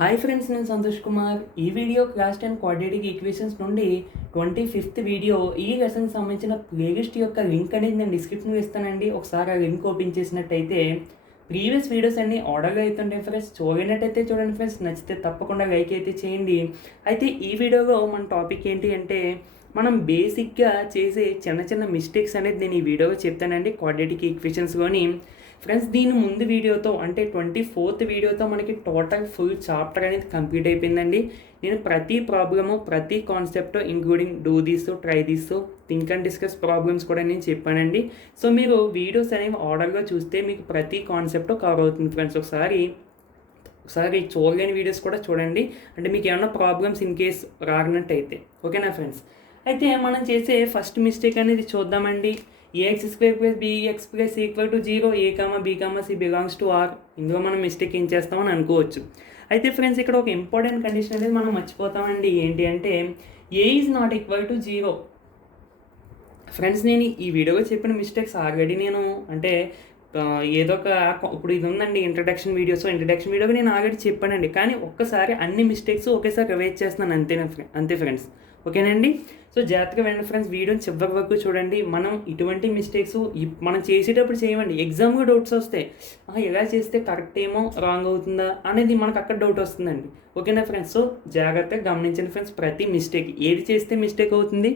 Hi friends, నేను సంతోష్ కుమార్. ఈ video class 10 quadratic equations నుండి 25th వీడియో. ఈ లెసన్కి సంబంధించిన ప్లేలిస్ట్ యొక్క లింక్ అనేది నేను డిస్క్రిప్షన్లో ఇస్తానండి. ఒకసారి ఆ లింక్ ఓపెన్ చేసినట్టయితే ప్రీవియస్ వీడియోస్ అన్నీ ఆర్డర్గా అవుతుంటాయి ఫ్రెండ్స్. చూడనట్టయితే చూడండి ఫ్రెండ్స్, నచ్చితే తప్పకుండా లైక్ అయితే చేయండి. అయితే ఈ వీడియోలో మన టాపిక్ ఏంటి అంటే, మనం బేసిక్గా చేసే చిన్న చిన్న మిస్టేక్స్ అనేది నేను ఈ వీడియోలో చెప్తానండి క్వాడ్రాటిక్ ఈక్వేషన్స్లోని. ఫ్రెండ్స్, దీని ముందు వీడియోతో అంటే 24th వీడియోతో మనకి టోటల్ ఫుల్ చాప్టర్ అనేది కంప్లీట్ అయిపోయిందండి. నేను ప్రతి ప్రాబ్లము, ప్రతి concept including do this, try this, think and discuss problems కూడా నేను చెప్పానండి. సో మీరు వీడియోస్ అనేవి ఆర్డర్గా చూస్తే మీకు ప్రతి కాన్సెప్ట్ కవర్ అవుతుంది ఫ్రెండ్స్. ఒకసారి చూడలేని వీడియోస్ కూడా చూడండి, అంటే మీకు ఏమైనా ప్రాబ్లమ్స్ ఇన్ కేస్ రానట్టయితే. ఓకేనా ఫ్రెండ్స్? అయితే మనం చేసే ఫస్ట్ మిస్టేక్ అనేది చూద్దామండి. ax square plus bx plus equal to 0, a b c belongs to r. ఇందులో మనం మిస్టేక్ ఏం చేస్తామని అనుకోవచ్చు. అయితే ఫ్రెండ్స్, ఇక్కడ ఒక ఇంపార్టెంట్ కండిషన్ అనేది మనం మర్చిపోతామండి. ఏంటి అంటే a is not equal to 0. Friends, నేను ఈ వీడియోలో చెప్పిన మిస్టేక్స్ ఆల్రెడీ నేను అంటే ఏదో ఒక ఇప్పుడు ఇది ఉందండి ఇంట్రడక్షన్ వీడియో. సో ఇంట్రడక్షన్ వీడియోకి నేను ఆల్రెడీ చెప్పానండి, కానీ ఒక్కసారి అన్ని మిస్టేక్స్ ఒకేసారి రివైజ్ చేస్తున్నాను అంతే ఫ్రెండ్స్. ఓకేనండి? సో జాగ్రత్తగా వినండి ఫ్రెండ్స్, వీడియోని చివరి వరకు చూడండి. మనం ఇటువంటి మిస్టేక్స్ మనం చేసేటప్పుడు చేయమండి. ఎగ్జామ్గా డౌట్స్ వస్తాయి, ఎలా చేస్తే కరెక్ట్ ఏమో రాంగ్ అవుతుందా అనేది మనకు అక్కడ డౌట్ వస్తుందండి. ఓకేనా ఫ్రెండ్స్? సో జాగ్రత్తగా గమనించండి ఫ్రెండ్స్, ప్రతి మిస్టేక్ ఏది చేస్తే మిస్టేక్ అవుతుంది,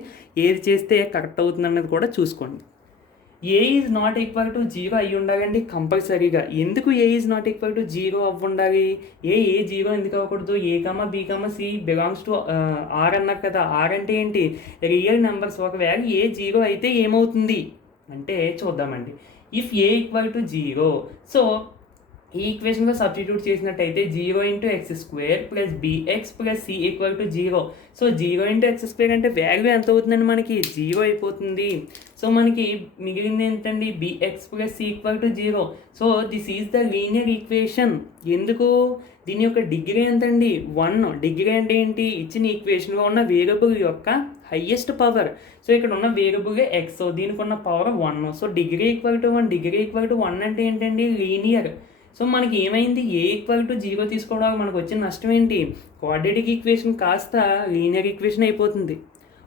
ఏది చేస్తే కరెక్ట్ అవుతుంది అన్నది కూడా చూసుకోండి. ఏ ఈజ్ నాట్ ఈక్వల్ టు 0 అయ్యి ఉండాలండి కంపల్సరీగా. ఎందుకు ఏ ఈజ్ నాట్ ఈక్వల్ టు 0 అవ్వ ఉండాలి? ఏ 0 ఎందుకు అవ్వకూడదు? a b c belongs to R అన్నారు కదా. ఆర్ అంటే ఏంటి? Real numbers. ఒకవేళ ఏ 0 అయితే ఏమవుతుంది అంటే చూద్దామండి. If a equal to 0, so ఈ ఈక్వేషన్లో సబ్స్టిట్యూట్ చేసినట్టయితే 0 into x square plus bx plus c equal to 0. So 0 into x square అంటే వాల్యూ ఎంత అవుతుందండి? మనకి 0 అయిపోతుంది. సో మనకి మిగిలింది ఏంటండి? Bx plus c equal to 0. So this is the linear equation. ఎందుకు? దీని యొక్క డిగ్రీ ఎంతండి? 1. డిగ్రీ అంటే ఏంటి? ఇచ్చిన ఈక్వేషన్లో ఉన్న వేరియబుల్ యొక్క హయ్యెస్ట్ పవర్. సో ఇక్కడ ఉన్న వేరియబుల్ ఎక్స్, దీనికి ఉన్న power 1. So degree equal to 1. Degree equal to 1 అంటే ఏంటండి? లీనియర్. సో మనకి ఏమైంది? ఏ ఈక్వల్ టు 0 తీసుకోవడానికి మనకు వచ్చిన నష్టం ఏంటి? క్వాడ్రాటిక్ ఈక్వేషన్ కాస్త లీనియర్ ఈక్వేషన్ అయిపోతుంది.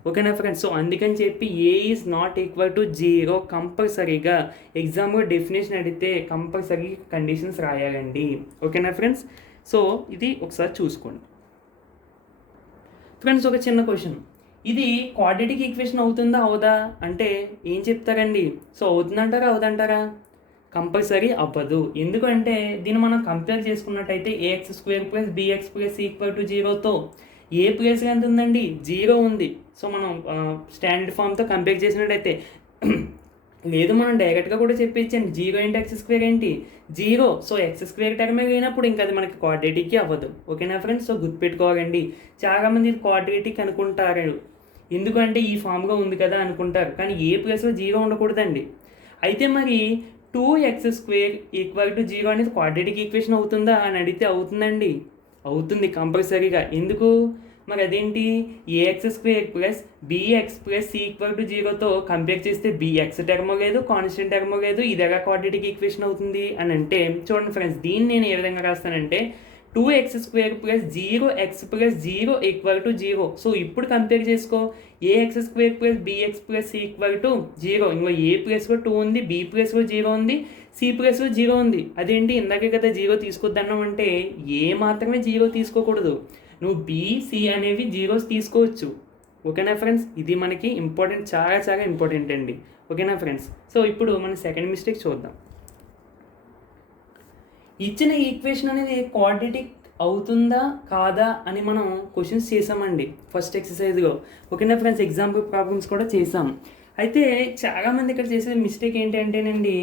ఓకేనా ఫ్రెండ్స్? సో అందుకని చెప్పి ఏ ఈజ్ నాట్ ఈక్వల్ టు 0 కంపల్సరీగా ఎగ్జామ్లో డెఫినేషన్ అడిగితే కంపల్సరీ కండిషన్స్ రాయాలండి. ఓకేనా ఫ్రెండ్స్? సో ఇది ఒకసారి చూసుకోండి ఫ్రెండ్స్. ఒక చిన్న క్వశ్చన్, ఇది క్వాడ్రాటిక్ ఈక్వేషన్ అవుతుందా అవదా అంటే ఏం చెప్తారండి? సో అవుతుందంటారా అవదంటారా? కంపల్సరీ అవ్వదు. ఎందుకంటే దీన్ని మనం కంపేర్ చేసుకున్నట్టయితే a x square plus bx plus equal to 0తో ఏ ప్లేస్ ఎంత ఉందండి? 0 ఉంది. సో మనం స్టాండర్డ్ ఫామ్తో కంపేర్ చేసినట్టయితే లేదు, మనం డైరెక్ట్గా కూడా చెప్పేచ్చండి. 0 ఇంటూ ఎక్స్ స్క్వేర్ ఏంటి? 0. సో ఎక్స్ స్క్వేర్ టర్మే లేనప్పుడు ఇంకా అది మనకి క్వాడ్రాటిక్కి అవ్వదు. ఓకేనా ఫ్రెండ్స్? సో గుర్తుపెట్టుకోవాలండి. చాలామంది ఇది క్వాడ్రాటిక్ అనుకుంటారు, ఎందుకంటే ఈ ఫామ్గా ఉంది కదా అనుకుంటారు, కానీ ఏ ప్లేస్లో 0 ఉండకూడదండి. అయితే మరి 2x స్క్వేర్ ఈక్వల్ టు 0 అనేది క్వాడ్రాటిక్ ఈక్వేషన్ అవుతుందా అని అడిగితే అవుతుందండి. అవుతుంది కంపల్సరీగా. ఎందుకు? మరి అదేంటి? A x square plus bx plus c equal to 0తో కంపేర్ చేస్తే బిఎక్స్ టర్మో లేదు, కాన్స్టెంట్ టర్మో లేదు, ఇదేగా క్వాడ్రాటిక్ ఈక్వేషన్ అవుతుంది అని అంటే చూడండి ఫ్రెండ్స్, దీన్ని నేను ఏ విధంగా రాస్తానంటే 2x square plus 0x plus 0 equal to 0. So ఇప్పుడు కంపేర్ చేసుకో. Ax square plus bx plus c equal to 0. ఇంకో ఏ ప్లస్లో 2 ఉంది, బి ప్లస్లో 0 ఉంది, సి ప్లస్లో 0 ఉంది. అదేంటి? ఇందాకే కదా 0 తీసుకొద్దన్నాం అంటే ఏ మాత్రమే 0 తీసుకోకూడదు, నువ్వు బి సి అనేవి 0s తీసుకోవచ్చు. ఓకేనా ఫ్రెండ్స్? ఇది మనకి ఇంపార్టెంట్, చాలా చాలా ఇంపార్టెంట్ అండి. ఓకేనా ఫ్రెండ్స్? సో ఇప్పుడు మన సెకండ్ మిస్టేక్ చూద్దాం. ఇచ్చిన ఈక్వేషన్ అనేది క్వాడ్రాటిక్ అవుతుందా కాదా అని మనం క్వశ్చన్స్ చేసామండి ఫస్ట్ ఎక్సర్సైజ్లో. ఓకేనా ఫ్రెండ్స్? ఎగ్జాంపుల్ ప్రాబ్లమ్స్ కూడా చేసాం. అయితే చాలామంది ఇక్కడ చేసే మిస్టేక్ ఏంటంటేనండి,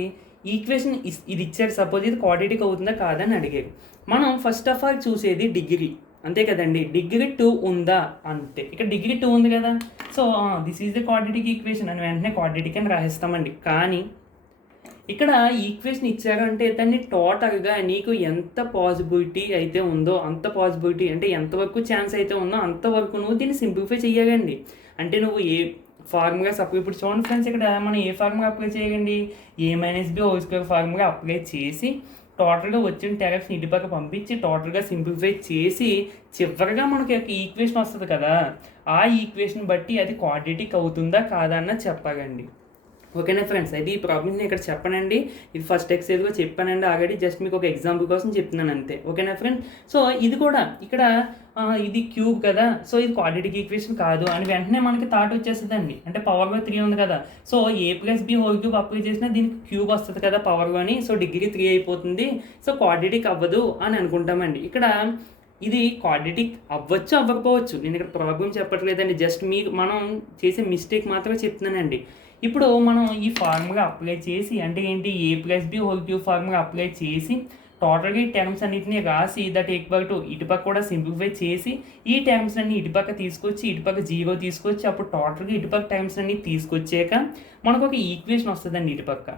ఈక్వేషన్ ఇది ఇచ్చారు, సపోజ్ ఇది క్వాడ్రాటిక్ అవుతుందా కాదా అని అడిగారు. మనం ఫస్ట్ ఆఫ్ ఆల్ చూసేది డిగ్రీ, అంతే కదండి. డిగ్రీ 2 ఉందా అంతే. ఇక్కడ డిగ్రీ 2 ఉంది కదా. So this is the quadratic equation అని వెంటనే క్వాడ్రాటిక్ అని రాసేస్తామండి. కానీ ఇక్కడ ఈక్వేషన్ ఇచ్చారు అంటే దాన్ని టోటల్గా నీకు ఎంత పాసిబిలిటీ అయితే ఉందో అంత పాసిబిలిటీ, అంటే ఎంతవరకు ఛాన్స్ అయితే ఉందో అంతవరకు నువ్వు దీన్ని సింప్లిఫై చేయాలండి. అంటే నువ్వు ఏ ఫార్ములా సప్లై, ఇప్పుడు చూడండి ఫ్రెండ్స్, ఇక్కడ మనం ఏ ఫార్ములా అప్లై చేయండి? a - b whole square formula apply చేసి టోటల్గా వచ్చిన టెరమ్స్ని ఇటుపక్క పంపించి టోటల్గా సింప్లిఫై చేసి చివరిగా మనకి ఒక ఈక్వేషన్ వస్తుంది కదా, ఆ ఈక్వేషన్ బట్టి అది క్వాడ్రాటిక్ అవుతుందా కాదా అన్నది చెప్పాలండి. ఓకేనా ఫ్రెండ్స్, అయితే ఈ ప్రాబ్లమ్స్ నేను ఇక్కడ చెప్పనండి, ఇది ఫస్ట్ ఎక్సైజ్గా చెప్పానండి ఆల్రెడీ, జస్ట్ మీకు ఒక ఎగ్జాంపుల్ కోసం చెప్తున్నాను అంతే. ఓకేనా ఫ్రెండ్స్, సో ఇది కూడా ఇక్కడ ఇది క్యూబ్ కదా, సో ఇది క్వాడ్రాటిక్ ఈక్వేషన్ కాదు అని వెంటనే మనకి థాట్ వచ్చేస్తుందండి. అంటే పవర్లో 3 ఉంది కదా, so a+b whole cube apply చేసినా దీనికి క్యూబ్ వస్తుంది కదా పవర్లోని, సో డిగ్రీ 3 అయిపోతుంది, సో క్వాడ్రాటిక్ అవ్వదు అని అనుకుంటామండి. ఇక్కడ ఇది క్వాడ్రాటిక్ అవ్వచ్చు అవ్వకపోవచ్చు, నేను ఇక్కడ ప్రాబ్లం చెప్పట్లేదండి, జస్ట్ మనం చేసే మిస్టేక్ మాత్రమే చెప్తున్నానండి. ఇప్పుడు మనం ఈ ఫార్ములా అప్లై చేసి, అంటే ఏంటి, a+b whole cube formula apply చేసి టోటల్గా ఈ టర్మ్స్ అన్నింటినీ రాసి దట్ ఈక్వల్ టు ఇటుపక్క కూడా సింప్లిఫై చేసి ఈ టర్మ్స్ అన్ని ఇటుపక్క తీసుకొచ్చి ఇటుపక్క 0 తీసుకొచ్చి అప్పుడు టోటల్గా ఇటుపక్క టర్మ్స్ అన్ని తీసుకొచ్చాక మనకు ఒక ఈక్వేషన్ వస్తుందండి. ఇటుపక్క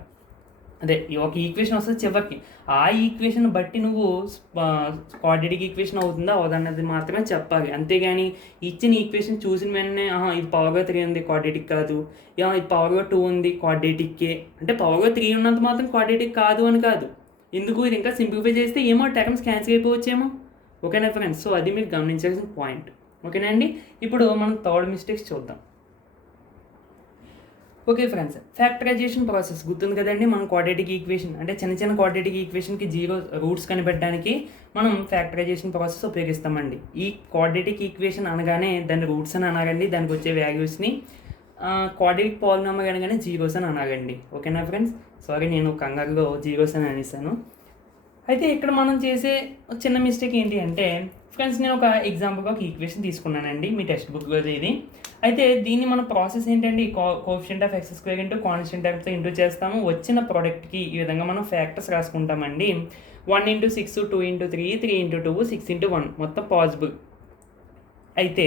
అదే ఒక ఈక్వేషన్ వస్తుంది చివరికి, ఆ ఈక్వేషన్ బట్టి నువ్వు క్వాడ్రాటిక్ ఈక్వేషన్ అవుతుందా అవదన్నది మాత్రమే చెప్పాలి. అంతేగాని ఇచ్చిన ఈక్వేషన్ చూసిన వెంటనే ఇది పవర్గా 3 ఉంది క్వాడ్రాటిక్ కాదు, ఇది పవర్గా 2 ఉంది క్వాడ్రాటిక్కే, అంటే పవర్గా 3 ఉన్నంత మాత్రం క్వాడ్రాటిక్ కాదు అని కాదు. ఎందుకు, ఇది ఇంకా సింప్లిఫై చేస్తే ఏమో టర్మ్స్ క్యాన్సిల్ అయిపోవచ్చేమో. ఓకేనా ఫ్రెండ్స్, సో అది మీరు గమనించాల్సిన పాయింట్. ఓకేనా అండి, ఇప్పుడు మనం థర్డ్ మిస్టేక్స్ చూద్దాం. ఓకే ఫ్రెండ్స్, ఫ్యాక్టరైజేషన్ ప్రాసెస్ గుర్తుంది కదండి. మనం క్వాడ్రాటిక్ ఈక్వేషన్ అంటే చిన్న చిన్న క్వాడ్రాటిక్ ఈక్వేషన్కి 0 రూట్స్ కనిపెట్టడానికి మనం ఫ్యాక్టరైజేషన్ ప్రాసెస్ ఉపయోగిస్తామండి. ఈ క్వాడ్రాటిక్ ఈక్వేషన్ అనగానే దాని రూట్స్ అని అనాలండి, దానికి వచ్చే వాల్యూస్ని క్వాడ్రాటిక్ పాలినామిల్ అనగానే జీరోస్ అని అనాలండి. ఓకేనా ఫ్రెండ్స్, సారీ నేను కంగారులో జీరోస్ అని అనేసాను. అయితే ఇక్కడ మనం చేసే చిన్న మిస్టేక్ ఏంటి అంటే ఫ్రెండ్స్, నేను ఒక ఎగ్జాంపుల్గా ఒక ఈక్వేషన్ తీసుకున్నానండి మీ టెక్స్ట్ బుక్లో ఇది. అయితే దీన్ని మన ప్రాసెస్ ఏంటండి, coefficient of x² into constant టైమ్తో ఇంటూ చేస్తాము. వచ్చిన ప్రోడక్ట్కి ఈ విధంగా మనం ఫ్యాక్టర్స్ రాసుకుంటామండి. 1 × 6, 2 × 3, 3 × 2, 6 × 1 మొత్తం పాసిబుల్. అయితే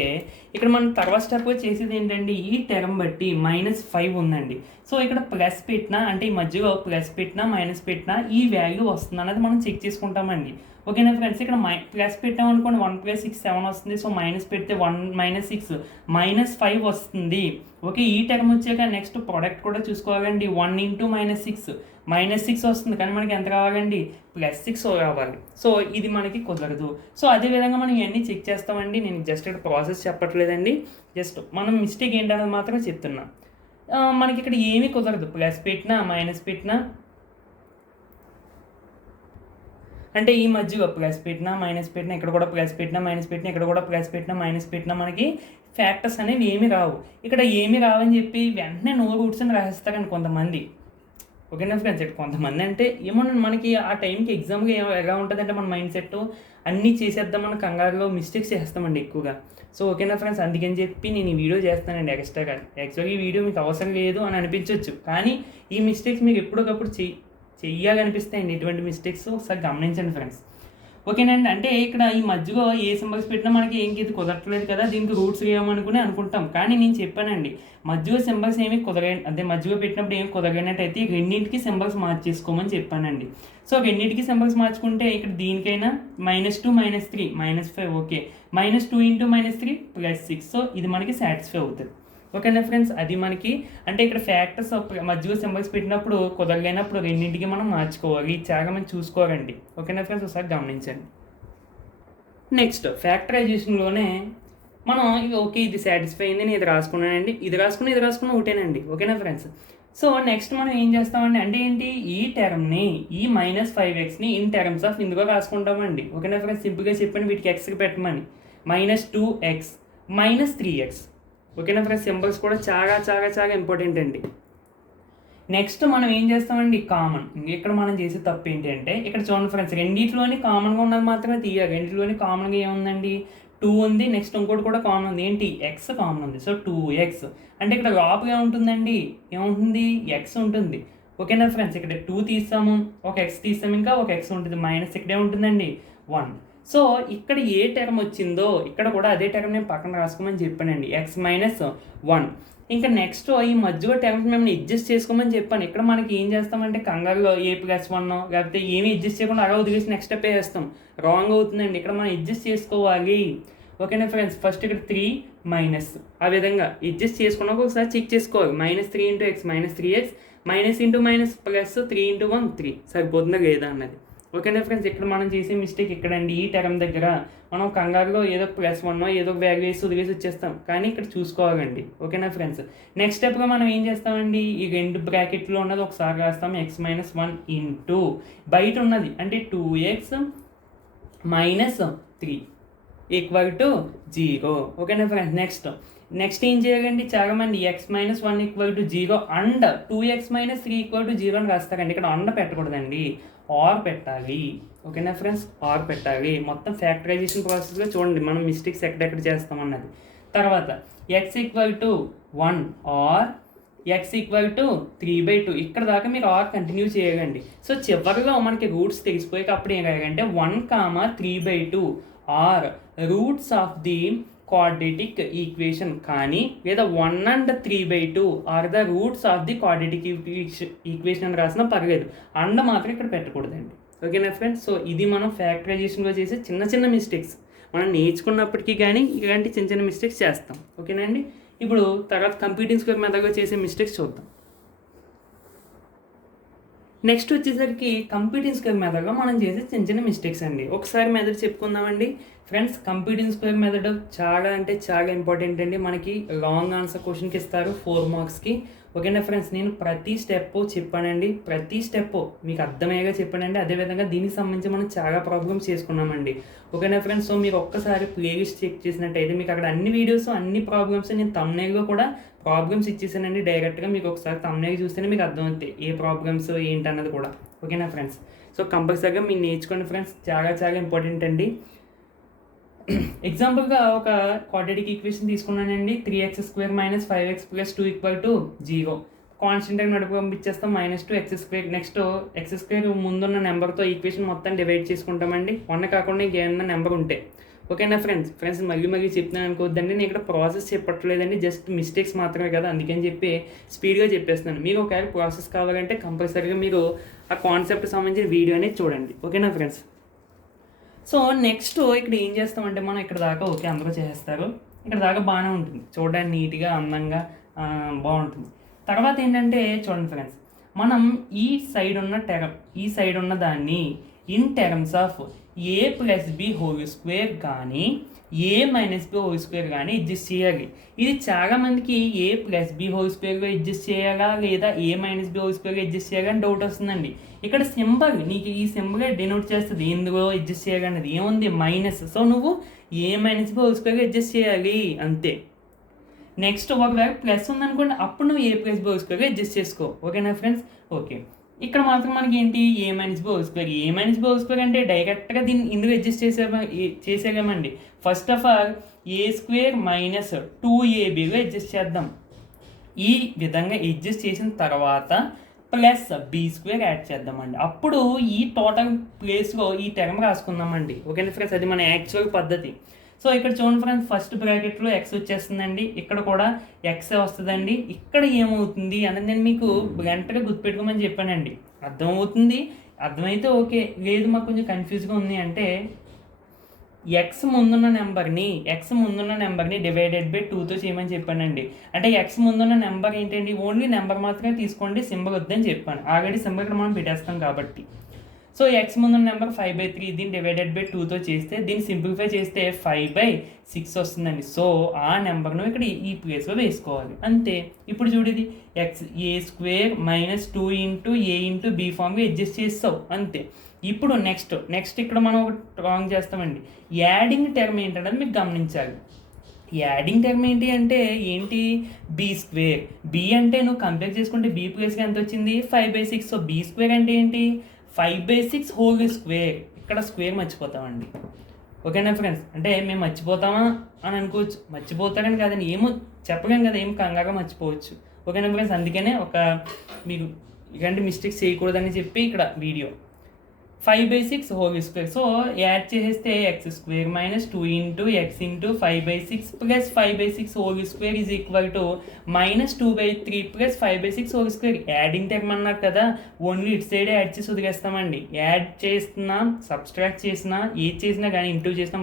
ఇక్కడ మనం తర్వాత స్టెప్ చేసేది ఏంటంటే ఈ టర్మ్ బట్టి -5 ఉందండి. సో ఇక్కడ ప్లస్ పెట్టినా, అంటే ఈ మధ్యలో ప్లస్ పెట్టినా మైనస్ పెట్టినా ఈ వాల్యూ వస్తుంది అన్నది మనం చెక్ చేసుకుంటామండి. ఓకేనా ఫ్రెండ్స్, ఇక్కడ ప్లస్ పెట్టామనుకోండి 1 + 6 7 వస్తుంది. సో మైనస్ పెడితే 1 - 6 -5 వస్తుంది. ఓకే, ఈ టర్మ్ వచ్చాక నెక్స్ట్ ప్రోడక్ట్ కూడా చూసుకోవాలండి. 1 × -6 -6 వస్తుంది, కానీ మనకి ఎంత కావాలండి, +6 కావాలి. సో ఇది మనకి కుదరదు. సో అదేవిధంగా మనం ఇవన్నీ చెక్ చేస్తామండి. నేను జస్ట్ ఇక్కడ ప్రాసెస్ చెప్పట్లేదండి, జస్ట్ మనం మిస్టేక్ ఏంటనేది మాత్రం చెప్తున్నా. మనకి ఇక్కడ ఏమీ కుదరదు, ప్లస్ పెట్టినా మైనస్ పెట్టినా, అంటే ఈ మధ్యలో ప్లస్ పెట్టినా మైనస్ పెట్టినా, ఇక్కడ కూడా ప్లస్ పెట్టినా మైనస్ పెట్టినా, ఇక్కడ కూడా ప్లస్ పెట్టినా మైనస్ పెట్టినా మనకి ఫ్యాక్టర్స్ అనేవి ఏమీ రావు. ఇక్కడ ఏమీ రావని చెప్పి వెంటనే నో రూట్స్ అని రాసేస్తారండి కొంతమంది. ఓకేనా ఫ్రెండ్స్, ఇక్కడ కొంతమంది అంటే ఏమో మనకి ఆ టైంకి ఎగ్జామ్గా ఎలా ఉంటుందంటే మన మైండ్ సెట్ అన్నీ చేసేద్దామని కంగారులో మిస్టేక్స్ చేస్తామండి ఎక్కువగా. సో ఓకేనా ఫ్రెండ్స్, అందుకని చెప్పి నేను ఈ వీడియో చేస్తానండి ఎక్స్ట్రాగా. యాక్చువల్గా ఈ వీడియో మీకు అవసరం లేదు అని అనిపించవచ్చు, కానీ ఈ మిస్టేక్స్ మీకు ఎప్పటికప్పుడు చెయ్యాలనిపిస్తాయండి. ఇటువంటి మిస్టేక్స్ ఒకసారి గమనించండి ఫ్రెండ్స్. ఓకేనండి, అంటే ఇక్కడ ఈ మధ్యలో ఏ సింబల్స్ పెట్టినా మనకి ఏంటి ఇది కుదరట్లేదు కదా, దీనికి రూట్స్ ఏమనుకుని అనుకుంటాం. కానీ నేను చెప్పానండి, మధ్యలో సింబల్స్ ఏమి అదే మధ్యలో పెట్టినప్పుడు ఏమి కుదరనట్టయితే రెండింటికి సింబల్స్ మార్చేసుకోమని చెప్పానండి. సో రెండింటికి సింబల్స్ మార్చుకుంటే ఇక్కడ దీనికైనా -2 -3 -5 ఓకే, -2 × -3 +6, సో ఇది మనకి సాటిస్ఫై అవుతుంది. ఓకేనా ఫ్రెండ్స్, అది మనకి అంటే ఇక్కడ ఫ్యాక్టర్స్ మధ్యలో సింబల్స్ పెట్టినప్పుడు కుదరలేనప్పుడు రెండింటికి మనం మార్చుకోవాలి. ఈ చాలా మంది చూసుకోవాలండి. ఓకేనా ఫ్రెండ్స్, ఒకసారి గమనించండి. నెక్స్ట్ ఫ్యాక్టరైజేషన్లోనే మనం ఓకే ఇది సాటిస్ఫై అయింది, నేను ఇది రాసుకున్నానండి, ఇది రాసుకున్న ఒకటేనండి. ఓకేనా ఫ్రెండ్స్, సో నెక్స్ట్ మనం ఏం చేస్తామండి అంటే ఏంటి, ఈ టర్మ్ని ఈ -5xని ఇన్ టర్మ్స్ ఆఫ్ ఇందులో రాసుకుంటామండి. ఓకేనా ఫ్రెండ్స్, సింపుల్గా చెప్పండి వీటికి ఎక్స్కి పెట్టమని, -2x -3x. ఓకేనా ఫ్రెండ్స్, సింబల్స్ కూడా చాలా ఇంపార్టెంట్ అండి. నెక్స్ట్ మనం ఏం చేస్తామండి, కామన్. ఇక్కడ మనం చేసే తప్పు ఏంటి అంటే ఇక్కడ చూడండి ఫ్రెండ్స్, రెండింటిలోని కామన్గా ఉన్నది మాత్రమే తీయాలి. రెండింటిలోని కామన్గా ఏముందండి, 2 ఉంది, నెక్స్ట్ ఇంకోటి కూడా కామన్ ఉంది, ఏంటి x కామన్ ఉంది. సో 2x అంటే ఇక్కడ లోపల ఏముంటుందండి, ఏముంటుంది, x ఉంటుంది. ఓకేనా ఫ్రెండ్స్, ఇక్కడ 2 తీస్తాము, ఒక x తీస్తాము, ఇంకా ఒక x ఉంటుంది, మైనస్ ఇక్కడే ఉంటుందండి 1. సో ఇక్కడ ఏ టర్మ్ వచ్చిందో ఇక్కడ కూడా అదే టర్మ్ నేను పక్కన రాసుకోమని చెప్పానండి, x - 1. ఇంకా నెక్స్ట్ ఈ మధ్యలో టర్మ్స్ మేము అడ్జస్ట్ చేసుకోమని చెప్పాను. ఇక్కడ మనకి ఏం చేస్తామంటే కంగారులో a+1 లేకపోతే ఏమి అడ్జస్ట్ చేయకుండా అలా వదిలేసి నెక్స్ట్ స్టెప్ వేస్తాం, రాంగ్ అవుతుందండి. ఇక్కడ మనం అడ్జస్ట్ చేసుకోవాలి. ఓకేనా ఫ్రెండ్స్, ఫస్ట్ ఇక్కడ 3 ఆ విధంగా అడ్జస్ట్ చేసుకున్నాక ఒకసారి చెక్ చేసుకోవాలి. -3 × x -3x -× -+3 × 1 3 సరిపోతుందా లేదా అన్నది. ఓకేనా ఫ్రెండ్స్, ఇక్కడ మనం చేసే మిస్టేక్ ఇక్కడండి. ఈ టర్మ్ దగ్గర మనం కంగారులో ఏదో +1 ఏదో వాల్యూ వేసి వదిలేసి వచ్చేస్తాం, కానీ ఇక్కడ చూసుకోవాలండి. ఓకేనా ఫ్రెండ్స్, నెక్స్ట్ స్టెప్గా మనం ఏం చేస్తామండి, ఈ 2 బ్రాకెట్లో ఉన్నది ఒకసారి రాస్తాం. x-1 ఇంటూ బయట ఉన్నది అంటే 2x - 3 ఈక్వల్ టు 0. ఓకేనా ఫ్రెండ్స్, నెక్స్ట్ ఏం చేయాలండి, చాలా మంది x-1 equal to 0 and 2x - 3 equal to 0 అని రాస్తారండి. ఇక్కడ అండ పెట్టకూడదండి, ఆర్ పెట్టాలి. ఓకేనా ఫ్రెండ్స్, ఆర్ పెట్టాలి. మొత్తం ఫ్యాక్టరైజేషన్ ప్రాసెస్లో చూడండి మనం మిస్టేక్స్ ఎక్కడెక్కడ చేస్తామన్నది. తర్వాత x equal to 1 or x equal to 3/2 ఇక్కడ దాకా మీరు ఆర్ కంటిన్యూ చేయాలండి. సో చివరిలో మనకి రూట్స్ తెలిసిపోయాక అప్పుడు ఏం రాయాలంటే 1, 3/2 are roots of the quadratic equation, కానీ లేదా 1 and 3/2 are the roots of the quadratic equation అని రాసినా పర్లేదు, అండ మాత్రం ఇక్కడ పెట్టకూడదండి. ఓకేనా ఫ్రెండ్స్, సో ఇది మనం ఫ్యాక్టరైజేషన్లో చేసే చిన్న చిన్న మిస్టేక్స్. మనం నేర్చుకున్నప్పటికీ కానీ ఇలాంటి చిన్న చిన్న మిస్టేక్స్ చేస్తాం. ఓకేనండి, ఇప్పుడు తర్వాత కంప్యూటింగ్ స్క్వేర్ మెథడ్లో చేసే మిస్టేక్స్ చూద్దాం. నెక్స్ట్ వచ్చేసరికి కంప్యూటింగ్ స్క్వేర్ మెథడ్లో మనం చేసే చిన్న చిన్న మిస్టేక్స్ అండి. ఒకసారి మెథడ్ చెప్పుకుందామండి ఫ్రెండ్స్. కంప్యూటింగ్ స్క్వేర్ మెథడ్ చాలా అంటే చాలా ఇంపార్టెంట్ అండి. మనకి లాంగ్ ఆన్సర్ క్వశ్చన్కి ఇస్తారు 4 మార్క్స్కి. ఓకేనా ఫ్రెండ్స్, నేను ప్రతి స్టెప్ చెప్పానండి, ప్రతి స్టెప్ మీకు అర్థమయ్యేగా చెప్పానండి. అదేవిధంగా దీనికి సంబంధించి మనం చాలా ప్రాబ్లమ్స్ చేసుకున్నామండి. ఓకేనా ఫ్రెండ్స్, సో మీరు ఒక్కసారి ప్లేలిస్ట్ చెక్ చేసినట్టయితే మీకు అక్కడ అన్ని వీడియోస్ అన్ని ప్రాబ్లమ్స్ నేను thumbnailలో కూడా ప్రాబ్లమ్స్ ఇచ్చేసానండి. డైరెక్ట్గా మీకు ఒకసారి thumbnail చూస్తేనే మీకు అర్థమవుతాయి ఏ ప్రాబ్లమ్స్ ఏంటన్నది కూడా. ఓకేనా ఫ్రెండ్స్, సో కంపల్సరీగా మీరు నేర్చుకోండి ఫ్రెండ్స్, చాలా చాలా ఇంపార్టెంట్ అండి. ఎగ్జాంపుల్గా ఒక క్వాడ్రాటిక్ ఈక్వేషన్ తీసుకున్నానండి. 3x² - 5x + 2 = 0. కాన్స్టెంట్గా నడుపు పంపించేస్తాం -2x². నెక్స్ట్ x² ముందున్న నెంబర్తో ఈక్వేషన్ మొత్తం డివైడ్ చేసుకుంటామండి. 1 కాకుండా ఇంకేమన్నా నెంబర్ ఉంటే. ఓకేనా ఫ్రెండ్స్ మళ్ళీ చెప్తున్నాను అనుకోవద్దండి, నేను ఇక్కడ ప్రాసెస్ చెప్పట్లేదండి, జస్ట్ మిస్టేక్స్ మాత్రమే కదా, అందుకని చెప్పి స్పీడ్గా చెప్పేస్తున్నాను. మీకు ఒకవేళ ప్రాసెస్ కావాలంటే కంపల్సరీగా మీరు ఆ కాన్సెప్ట్ సంబంధించిన వీడియో అనేది చూడండి. ఓకేనా ఫ్రెండ్స్, సో నెక్స్ట్ ఇక్కడ ఏం చేస్తామంటే మనం ఇక్కడ దాకా ఓకే అందరూ చేస్తారు, ఇక్కడ దాకా బాగానే ఉంటుంది, చూడడానికి నీట్గా అందంగా బాగుంటుంది. తర్వాత ఏంటంటే చూడండి ఫ్రెండ్స్, మనం ఈ సైడ్ ఉన్న దాన్ని in terms of a + b² కానీ a - b² కానీ అడ్జస్ట్ చేయాలి. ఇది చాలా మందికి a + b² అడ్జస్ట్ చేయాలా లేదా a - b² అడ్జస్ట్ చేయాలా అని డౌట్ వస్తుందండి. ఇక్కడ సింబల్ నీకు ఈ సింబల్ డినోట్ చేస్తుంది ఎందులో అడ్జస్ట్ చేయాలన్నది, ఏముంది మైనస్. సో నువ్వు a - b² అడ్జస్ట్ చేయాలి అంతే. నెక్స్ట్ ఒకవేళ ప్లస్ ఉందనుకోండి అప్పుడు నువ్వు a + b² అడ్జస్ట్ చేసుకో. ఓకేనా ఫ్రెండ్స్, ఓకే. ఇక్కడ మాత్రం మనకి ఏంటి a - b² అంటే డైరెక్ట్గా దీన్ని ఇందులో అడ్జస్ట్ చేసేయమండి. First of all a² - 2ab adjust చేద్దాం. ఈ విధంగా అడ్జస్ట్ చేసిన తర్వాత +b² యాడ్ చేద్దామండి. అప్పుడు ఈ టోటల్ ప్లేస్లో ఈ టర్మ్ రాసుకుందామండి. ఓకేనా ఫ్రెండ్స్, అది మన యాక్చువల్ పద్ధతి. సో ఇక్కడ చూడండి ఫ్రెండ్స్, ఫస్ట్ బ్రాకెట్లో x వచ్చేస్తుందండి, ఇక్కడ కూడా x వస్తుందండి. ఇక్కడ ఏమవుతుంది అనేది నేను మీకు గంటగా గుర్తుపెట్టుకోమని చెప్పానండి. అర్థమైతే ఓకే, లేదు మాకు కొంచెం కన్ఫ్యూజ్గా ఉంది అంటే x ముందున్న నెంబర్ని /2తో చేయమని చెప్పానండి. అంటే x ముందున్న నెంబర్ ఏంటండి, ఓన్లీ నెంబర్ మాత్రమే తీసుకోండి, సింబల్ వద్దని చెప్పాను. ఆల్రెడీ సింబల్ ఇక్కడ మనం పెట్టేస్తాం కాబట్టి. సో x ముందున్న నెంబర్ 5/3, దీన్ని /2తో చేస్తే దీన్ని సింప్లిఫై చేస్తే 5/6 వస్తుందండి. సో ఆ నెంబర్ను ఇక్కడ ఈ ప్లేస్లో వేసుకోవాలి అంతే. ఇప్పుడు చూడేది a² - 2 × a × b ఫామ్గా అడ్జస్ట్ చేస్తావు అంతే. ఇప్పుడు నెక్స్ట్ ఇక్కడ మనం ఒక రాంగ్ చేస్తామండి. యాడింగ్ టర్మ్ ఏంటంటే మీకు గమనించాలి. యాడింగ్ టర్మ్ ఏంటి అంటే b². b అంటే నువ్వు కంపేర్ చేసుకుంటే b ప్లేస్గా ఎంత వచ్చింది 5/6. సో b² అంటే ఏంటి 5/6 హోల్ స్క్వేర్. ఇక్కడ స్క్వేర్ మర్చిపోతామండి. ఓకేనా ఫ్రెండ్స్, అంటే మేము మర్చిపోతామా అని అనుకోవచ్చు, మర్చిపోతారని కాదని ఏమో చెప్పలేం కదా, ఏం కంగారుగా మర్చిపోవచ్చు. ఓకేనా ఫ్రెండ్స్, అందుకనే మీకు ఇలాంటి మిస్టేక్స్ చేయకూడదని చెప్పి ఇక్కడ video 5/6 whole square. So add చేసేస్తే x² - 2 × x × 5/6 + 5/6 whole square is equal to -2/3 + 5/6 whole square. Adding term అన్నారు కదా, ఓన్లీ ఇటు సైడే యాడ్ చేసి వదిలేస్తామండి. యాడ్ చేస్తున్నా, సబ్స్ట్రాక్ట్ చేసినా, ఏది చేసినా కానీ ఇంటూ చేసినా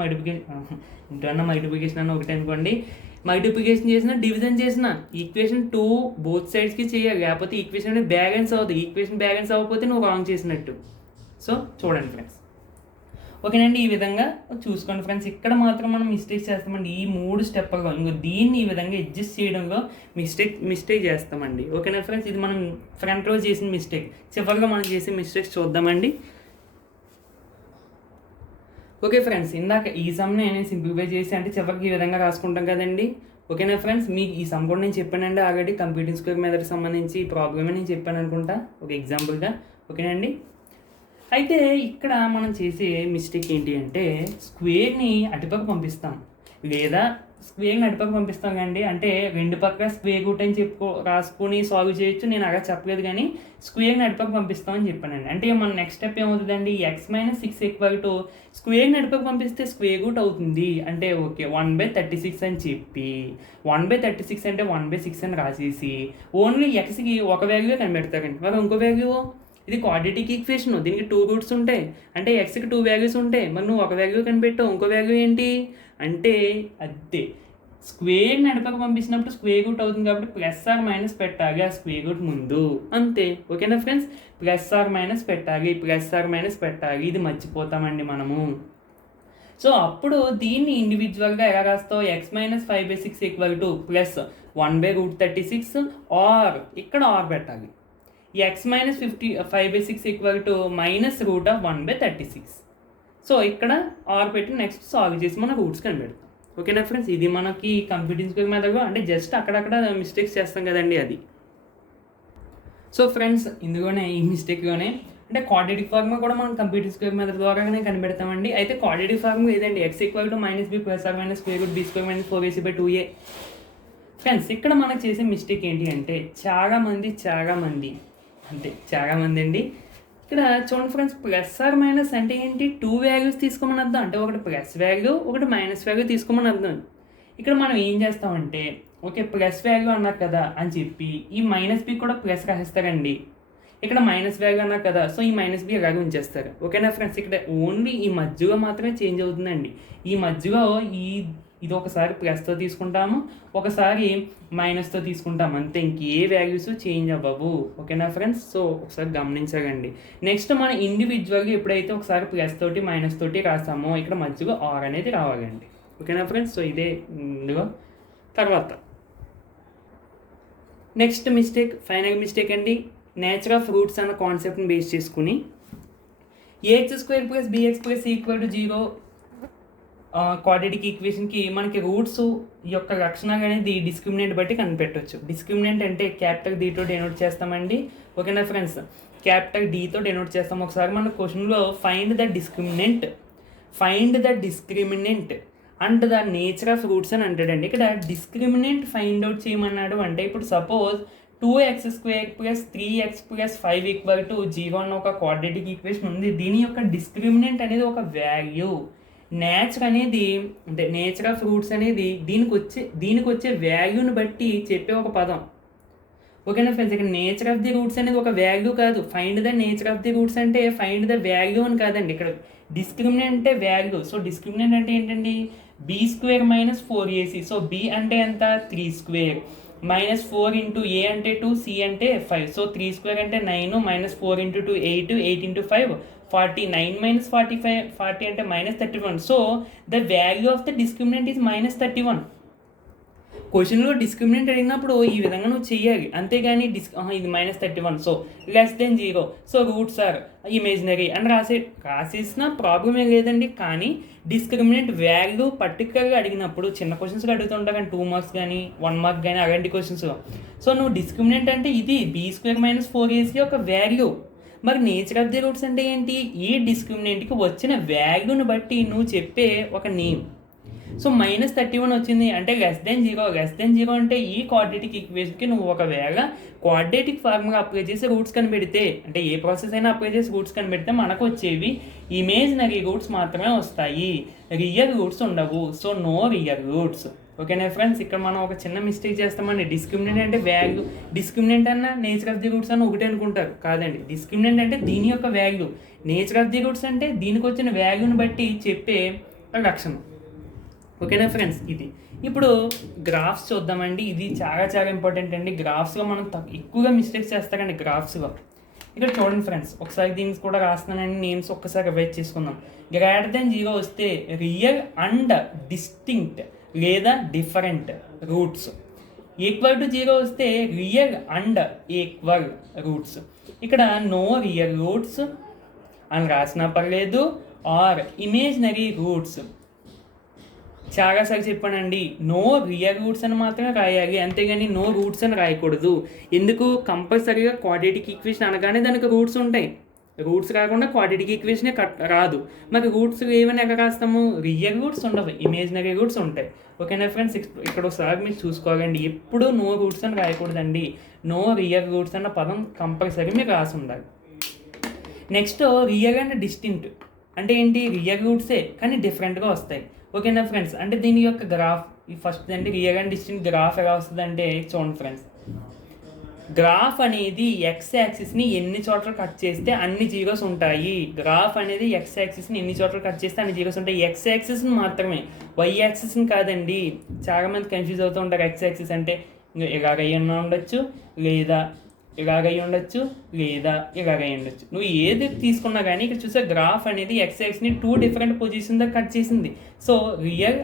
మల్టిప్లికేషన్ అన్న ఒకటి అనుకోండి. మల్టిప్లికేషన్ చేసినా, డివిజన్ చేసినా ఈక్వేషన్ 2 బోత్ సైడ్స్కి చేయాలి, లేకపోతే ఈక్వేషన్ బ్యాలెన్స్ అవుతుంది. ఈక్వేషన్ బ్యాలెన్స్ అవ్వకపోతే నువ్వు రాంగ్ చేసినట్టు. సో చూడండి ఫ్రెండ్స్, ఓకేనండి. ఈ విధంగా చూసుకోండి ఫ్రెండ్స్. ఇక్కడ మాత్రం మనం మిస్టేక్ చేస్తామండి. ఈ 3 స్టెప్లో ఇంకో దీన్ని ఈ విధంగా అడ్జస్ట్ చేయడంలో మిస్టేక్ చేస్తామండి. ఓకేనా ఫ్రెండ్స్, ఇది మనం ఫ్రంట్లో చేసిన మిస్టేక్. చివరిగా మనం చేసే మిస్టేక్స్ చూద్దామండి. ఓకే ఫ్రెండ్స్, ఇందాక ఈ సమ్ని నేను సింప్లిఫై చేసి అంటే చివరికి ఈ విధంగా రాసుకుంటాం కదండి. ఓకేనా ఫ్రెండ్స్, మీకు ఈ సమ్ కూడా నేను చెప్పానండి ఆల్రెడీ. కంప్యూటింగ్ స్క్వేర్ మెథడ్కి సంబంధించి ఈ ప్రాబ్లమే నేను చెప్పాను అనుకుంటా ఒక ఎగ్జాంపుల్గా. ఓకేనండి, అయితే ఇక్కడ మనం చేసే మిస్టేక్ ఏంటి అంటే స్క్వేర్ని అటుపక్క పంపిస్తాం, లేదా స్క్వేర్ని అటుపక్క పంపిస్తాం కండి. అంటే రెండు పక్క స్క్వేర్ రూట్ అని రాసుకొని సాల్వ్ చేయొచ్చు. నేను అలా చెప్పలేదు, కానీ స్క్వేర్ని అటుపక్క పంపిస్తామని చెప్పానండి. అంటే మన నెక్స్ట్ స్టెప్ ఏమవుతుందండి, x-6 స్క్వేర్ని అటుపక్క పంపిస్తే స్క్వేర్ రూట్ అవుతుంది. అంటే ఓకే 1/36 అని చెప్పి 1/36 అంటే 1/6 అని రాసేసి ఓన్లీ ఎక్స్కి ఒక వాల్యూ కనిపెడతారండి. మరి ఇంకో వాల్యూ, ఇది క్వాడ్రాటిక్ ఈక్వేషన్, దీనికి 2 రూట్స్ ఉంటాయి. అంటే ఎక్స్కి 2 వాల్యూస్ ఉంటాయి. మరి నువ్వు ఒక వాల్యూ కనిపెట్టావు, ఇంకో వాల్యూ ఏంటి అంటే అదే స్క్వేర్ని అటుపక్క పంపించినప్పుడు స్క్వేర్ రూట్ అవుతుంది కాబట్టి +or- పెట్టాలి ఆ స్క్వేర్ రూట్ ముందు, అంతే. ఓకేనా ఫ్రెండ్స్, +or- పెట్టాలి, +or- పెట్టాలి. ఇది మర్చిపోతామండి మనము. సో అప్పుడు దీన్ని ఇండివిజువల్గా ఎలా రాస్తావు, x-5/6 + 1/√36 ఆర్ ఇక్కడ ఆర్ పెట్టాలి. x-5/6 -√1/36. సో ఇక్కడ ఆర్ పెట్టి నెక్స్ట్ సాల్వ్ చేసి మన రూట్స్ కనిపెడతాం. ఓకేనా ఫ్రెండ్స్, ఇది మనకి కంప్యూటింగ్ స్క్వేర్ మెథడ్. అంటే జస్ట్ అక్కడక్కడ మిస్టేక్స్ చేస్తాం కదండి అది. సో ఫ్రెండ్స్, ఇందులోనే ఈ మిస్టేక్లోనే అంటే క్వాడ్రాటిక్ ఫార్ములా కూడా మనం కంప్యూటింగ్ స్క్వేర్ మెథడ్ ద్వారానే కనిపెడతామండి. అయితే క్వాడ్రాటిక్ ఫార్ములా ఏదండి, x = -b +or- b² - 4ac/2a. Friends, ఇక్కడ మనం చేసే మిస్టేక్ ఏంటి అంటే చాలామంది అండి ఇక్కడ చూడండి ఫ్రెండ్స్, +or- అంటే ఏంటి, 2 వాల్యూస్ తీసుకోమని అర్థం. అంటే ఒకటి ప్లస్ వాల్యూ, ఒకటి మైనస్ వాల్యూ తీసుకోమని అర్థం. ఇక్కడ మనం ఏం చేస్తామంటే ఓకే ప్లస్ వాల్యూ అన్నారు కదా అని చెప్పి ఈ -b కూడా ప్లస్ రాసేస్తారండి. ఇక్కడ మైనస్ వాల్యూ అన్నారు కదా, సో ఈ -b అలాగే ఉంచేస్తారు. ఓకేనా ఫ్రెండ్స్, ఇక్కడ ఓన్లీ ఈ మధ్యలో మాత్రమే చేంజ్ అవుతుందండి. ఈ మధ్యలో ఇది ఒకసారి ప్లస్తో తీసుకుంటాము, ఒకసారి మైనస్తో తీసుకుంటాము, అంతే. ఇంకే వాల్యూస్ చేంజ్ అవ్వవు. ఓకేనా ఫ్రెండ్స్, సో ఒకసారి గమనించగండి. నెక్స్ట్ మనం ఇండివిజువల్గా ఎప్పుడైతే ఒకసారి ప్లస్ తోటి మైనస్ తోటి రాస్తామో ఇక్కడ మధ్యలో ఆర్ అనేది రావాలండి. ఓకేనా ఫ్రెండ్స్, సో ఇదే ఇందులో. తర్వాత నెక్స్ట్ మిస్టేక్, ఫైనల్ మిస్టేక్ అండి, నేచర్ ఆఫ్ రూట్స్ అన్న కాన్సెప్ట్ని బేస్ చేసుకుని ax² + bx = 0 క్వాడ్రాటిక్ ఈక్వేషన్కి మనకి రూట్స్ యొక్క లక్షణాలు అనేది డిస్క్రిమినెంట్ బట్టి కనిపెట్టవచ్చు. డిస్క్రిమినెంట్ అంటే క్యాపిటల్ డీతో డెనోట్ చేస్తామండి. ఓకేనా ఫ్రెండ్స్, క్యాపిటల్ డీతో డెనోట్ చేస్తాం. ఒకసారి మన క్వశ్చన్లో find the discriminant and the nature of roots అని అంటాడండి. ఇక్కడ డిస్క్రిమినెంట్ ఫైండ్ అవుట్ చేయమన్నాడు. అంటే ఇప్పుడు సపోజ్ 2x² + 3x + 5 = 0 అన్న ఒక క్వాడ్రాటిక్ ఈక్వేషన్ ఉంది. దీని యొక్క డిస్క్రిమినెంట్ అనేది ఒక వాల్యూ. నేచర్ అనేది అంటే నేచర్ ఆఫ్ రూట్స్ అనేది దీనికి వచ్చే వాల్యూని బట్టి చెప్పే ఒక పదం. ఓకేనా ఫ్రెండ్స్, ఇక్కడ నేచర్ ఆఫ్ ది రూట్స్ అనేది ఒక వాల్యూ కాదు. Find the nature of the roots అంటే ఫైండ్ ద వాల్యూ అని కాదండి. ఇక్కడ డిస్క్రిమినెంట్ అంటే వాల్యూ. సో డిస్క్రిమినెంట్ అంటే ఏంటండి, b² - 4ac. సో b అంటే ఎంత, 3² -4 × a అంటే 2, c అంటే 5. సో 3² అంటే 9 -4 × 2 8, 8 × 5 40, 9 - 45 40 అంటే -31. So the value of the discriminant is -31. క్వశ్చన్లో డిస్క్రిమినెంట్ అడిగినప్పుడు ఈ విధంగా నువ్వు చెయ్యాలి, అంతేగాని ఇది -31, so <0, so roots are imaginary అని రాసేసిన ప్రాబ్లం ఏం లేదండి. కానీ డిస్క్రిమినెంట్ వాల్యూ పర్టికులర్గా అడిగినప్పుడు చిన్న క్వశ్చన్స్లో అడుగుతుంటా కానీ 2 మార్క్స్ కానీ 1 మార్క్ కానీ అలాంటి క్వశ్చన్స్లో. సో నువ్వు డిస్క్రిమినెంట్ అంటే ఇది b² - 4ac ఒక వాల్యూ. మరి నేచర్ ఆఫ్ ది రూట్స్ అంటే ఏంటి, ఈ డిస్క్రిమినెంట్కి వచ్చిన వాల్యూని బట్టి నువ్వు చెప్పే ఒక నేమ్. సో -31 వచ్చింది అంటే <0 అంటే ఈ క్వాడ్రాటిక్ ఈక్వేషన్కి నువ్వు ఒకవేళ క్వాడ్రాటిక్ ఫార్ములా అప్లై చేసి రూట్స్ కనిపెడితే, అంటే ఏ ప్రాసెస్ అయినా అప్లై చేసి రూట్స్ కనిపెడితే మనకు వచ్చేవి ఇమేజినరీ రూట్స్ మాత్రమే వస్తాయి, రియల్ రూట్స్ ఉండవు. So no real roots. ఓకేనా ఫ్రెండ్స్, ఇక్కడ మనం ఒక చిన్న మిస్టేక్ చేస్తామండి. డిస్క్రిమినెంట్ అంటే వాల్యూ, డిస్క్రిమినెంట్ అన్న నేచర్ ఆఫ్ ది రూట్స్ అని ఒకటే అనుకుంటారు. కాదండి, డిస్క్రిమినెంట్ అంటే దీని యొక్క value, nature of the roots అంటే దీనికి వచ్చిన వాల్యూని బట్టి చెప్పే లక్షణం. ఓకేనా ఫ్రెండ్స్, ఇది. ఇప్పుడు గ్రాఫ్స్ చూద్దామండి. ఇది చాలా ఇంపార్టెంట్ అండి. గ్రాఫ్స్లో మనం ఎక్కువగా మిస్టేక్స్ చేస్తారండి. గ్రాఫ్స్లో ఇక్కడ చూడండి ఫ్రెండ్స్, ఒకసారి దీనికి కూడా రాస్తున్నానండి నేమ్స్, ఒక్కసారి రివైజ్ చేసుకుందాం. గ్రేటర్ దెన్ 0 వస్తే రియల్ అండ్ డిస్టింక్ట్ లేదా డిఫరెంట్ రూట్స్. ఈక్వల్ టు 0 వస్తే రియల్ అండ్ ఈక్వల్ రూట్స్. ఇక్కడ నో రియల్ రూట్స్ అని రాసినా పర్లేదు, ఆర్ ఇమేజినరీ రూట్స్. చాలాసార్లు చెప్పానండి, నో రియల్ రూట్స్ అని మాత్రమే రాయాలి, అంతేగాని నో రూట్స్ అని రాయకూడదు. ఎందుకు? కంపల్సరీగా క్వాడ్రాటిక్ ఈక్వేషన్ అనగానే దానికి రూట్స్ ఉంటాయి. రూట్స్ రాకుండా క్వాడ్రాటిక్ ఈక్వేషనే రాదు. మరి రూట్స్ ఏమైనా ఎక్కడ రాస్తాము? రియల్ రూట్స్ ఉండవు, ఇమేజినరీ రూట్స్ ఉంటాయి. ఓకేనా ఫ్రెండ్స్, ఇక్కడ ఒకసారి మీరు చూసుకోవాలండి, ఎప్పుడూ నో రూట్స్ అని రాయకూడదండి. నో రియల్ రూట్స్ అన్న పదం కంపల్సరీ మీరు రాసి ఉండాలి. నెక్స్ట్ రియల్ అండ్ డిస్టింక్ట్ అంటే ఏంటి? రియల్ రూట్సే కానీ డిఫరెంట్గా వస్తాయి. ఓకేనా ఫ్రెండ్స్, అంటే దీని యొక్క గ్రాఫ్ ఫస్ట్ అంటే రియల్ అండ్ డిస్టింక్ట్ గ్రాఫ్ ఎలా వస్తుంది అంటే చూడండి ఫ్రెండ్స్, గ్రాఫ్ అనేది ఎక్స్ యాక్సిస్ని ఎన్ని చోట్ల కట్ చేస్తే అన్ని జీరోస్ ఉంటాయి. గ్రాఫ్ అనేది ఎక్స్ యాక్సిస్ని ఎన్ని చోట్ల కట్ చేస్తే అన్ని జీరోస్ ఉంటాయి. ఎక్స్ యాక్సిస్ని మాత్రమే, వై యాక్సిస్ని కాదండి. చాలామంది కన్ఫ్యూజ్ అవుతూ ఉంటారు. ఎక్స్ యాక్సిస్ అంటే ఇలాగయ్యన్నా ఉండొచ్చు, లేదా ఇలాగై ఉండొచ్చు, లేదా ఇలాగై ఉండొచ్చు. నువ్వు ఏది తీసుకున్నా కానీ ఇక్కడ చూసే గ్రాఫ్ అనేది ఎక్స్ఎక్స్ని 2 డిఫరెంట్ పొజిషన్ దగ్గర కట్ చేసింది. సో రియల్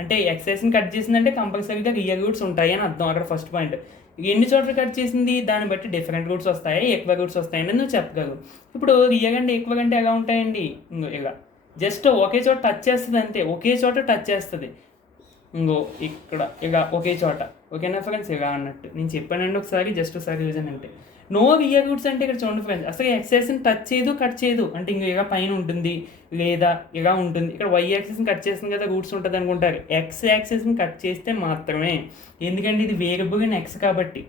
అంటే ఎక్స్ఎక్స్ని కట్ చేసిందంటే కంపల్సరీగా రియల్ రూట్స్ ఉంటాయి అని అర్థం. అక్కడ ఫస్ట్ పాయింట్. ఎన్ని చోట్ల కట్ చేసింది దాన్ని బట్టి డిఫరెంట్ రూట్స్ వస్తాయి, ఎక్కువ రూట్స్ వస్తాయని నువ్వు చెప్పగలవు. ఇప్పుడు రియల్ అంటే ఎక్కువ అంటే ఎలా ఉంటాయండి? ఇలా జస్ట్ ఒకే చోట టచ్ చేస్తుంది అంతే, ఒకే చోట టచ్ చేస్తుంది. ఇక్కడ ఇలా ఒకే చోట. ఓకేనా ఫ్రెండ్స్, ఇలా అన్నట్టు నేను చెప్పానండి. ఒకసారి జస్ట్ ఒకసారి రీజన్ అంటే నో రియల్ రూట్స్ అంటే ఇక్కడ చూడండి ఫ్రెండ్స్, అసలు ఎక్స్ఎక్స్ని టచ్ చేయదు, కట్ చేయదు. అంటే ఇంక ఇలా పైన ఉంటుంది లేదా ఇలా ఉంటుంది. ఇక్కడ వై యాక్సిస్ని కట్ చేస్తుంది కదా రూట్స్ ఉంటుంది అనుకుంటారు. ఎక్స్ యాక్సిస్ని కట్ చేస్తే మాత్రమే, ఎందుకంటే ఇది వేరియబుల్ ఇన్ ఎక్స్ కాబట్టి.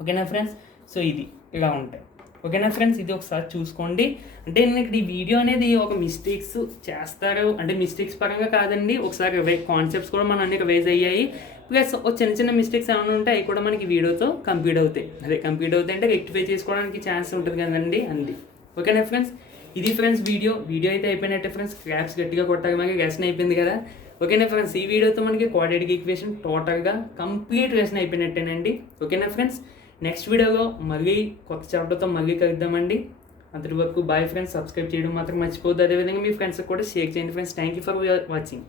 ఓకేనా ఫ్రెండ్స్, సో ఇది ఇలా ఉంటాయి. ఓకేనా ఫ్రెండ్స్, ఇది ఒకసారి చూసుకోండి. అంటే నేను ఇక్కడ ఈ వీడియో అనేది ఒక మిస్టేక్స్ చేస్తారు అంటే మిస్టేక్స్ పరంగా కాదండి, ఒకసారి కాన్సెప్ట్స్ కూడా మన అన్ని రివైజ్ అయ్యాయి. ప్లస్ చిన్న చిన్న మిస్టేక్స్ ఏమైనా ఉంటే అవి కూడా మనకి వీడియోతో కంప్లీట్ అవుతాయి. కంప్లీట్ అవుతాయి అంటే రెక్టిఫై చేసుకోవడానికి ఛాన్స్ ఉంటుంది కదండి, అంది. ఓకేనా ఫ్రెండ్స్, ఇది ఫ్రెండ్స్ వీడియో అయితే అయిపోయినట్టే ఫ్రెండ్స్. క్లాప్స్ గట్టిగా కొట్టాలి, మనకి లెసన్ అయిపోయింది కదా. ఓకేనా ఫ్రెండ్స్, ఈ వీడియోతో మనకి క్వాడ్రాటిక్ ఈక్వేషన్ టోటల్గా కంప్లీట్ లెసన్ అయిపోయినట్టేనండి. ఓకేనా ఫ్రెండ్స్, నెక్స్ట్ వీడియోలో మళ్ళీ కొత్త చాప్టర్తో మళ్ళీ కలుద్దామండి. అంతటి వరకు బాయ్ ఫ్రెండ్స్. సబ్స్క్రైబ్ చేయడం మాత్రం మర్చిపోద్దు. అదేవిధంగా మీ ఫ్రెండ్స్కి కూడా షేర్ చేయండి friends. Thank you for watching.